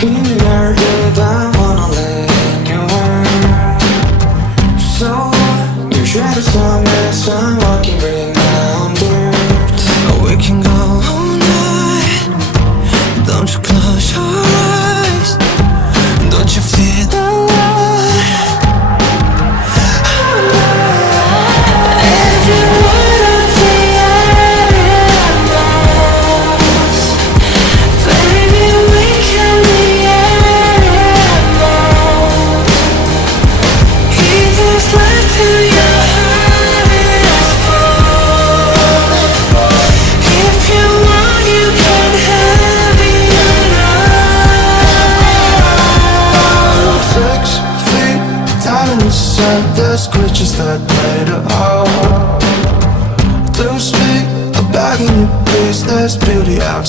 힘이 날 다 wanna live in your world. So you try to solve mess, I'm walking bringing down dirt. We can go all night. Don't you close your eyes. Don't you feel the light? Every word of the animals, baby, we can be animals. Heed this life till your heart is full. If you want, you can have it all. 6 feet down inside, there's creatures that made it all. To speak, I'm begging you please, there's beauty outside.